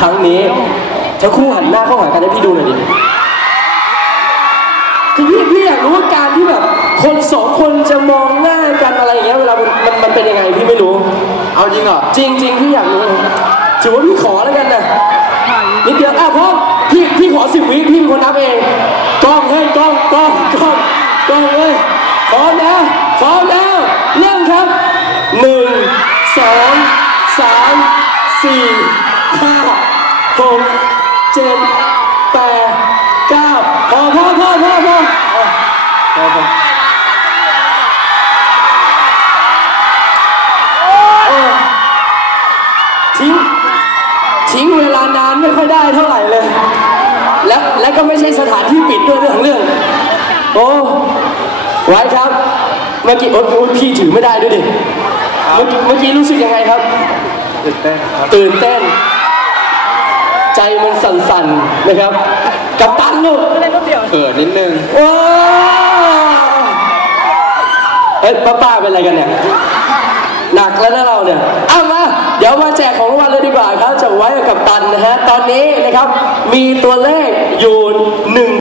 ครั้งนี้ทั้งคู่หันหน้าเข้าหากันให้พี่ดูหน่อยดิคือพี่พี่อยากรู้ว่าการที่แบบ คนสองคนจะมองหน้ากันอะไรอย่างเงี้ยเวลามันมันมันเป็นยังไงพี่ไม่รู้ เอาจริงเหรอ จริงจริงพี่อยากรู้ถือว่าพี่ขอแล้วกันนะนิดเดียวอะพ่อพี่พี่ขอสิบวิพี่เป็นคนนับเองกล้องเฮ้ยกล้องกล้องกล้องกล้องเฮ้ยพร้อมแล้วพร้อมแล้วเริ่มครับหนึ่งสองสามสี่ห้าหกเจ็ด แปดเก้าพอพอพอพอพออะพอพอเออทิ้งทิ้งเวลานานไม่ค่อยได้เท่าไหร่เลย และและก็ไม่ใช่สถานที่ปิดด้วยเรื่องเรื่อง โอ้ไว้ครับ เมื่อกี้โอ๊ยโอ๊ยพี่ถือไม่ได้ด้วยดิ เมื่อกี้รู้สึกยังไงครับ ตื่นเต้นครับตื่นเต้น นๆนะครับ กับตันลูกเขินนิดนึงว้าวเอ้ยป้าป้าเป็นอะไรกันเนี่ยหนักแล้วนะเราเนี่ยเอามาเดี๋ยวมาแจกของรางวัลเลยดีกว่าครับจะไว้กับตันนะฮะตอนนี้นะครับมีตัวเลขอยู่หนึ่ง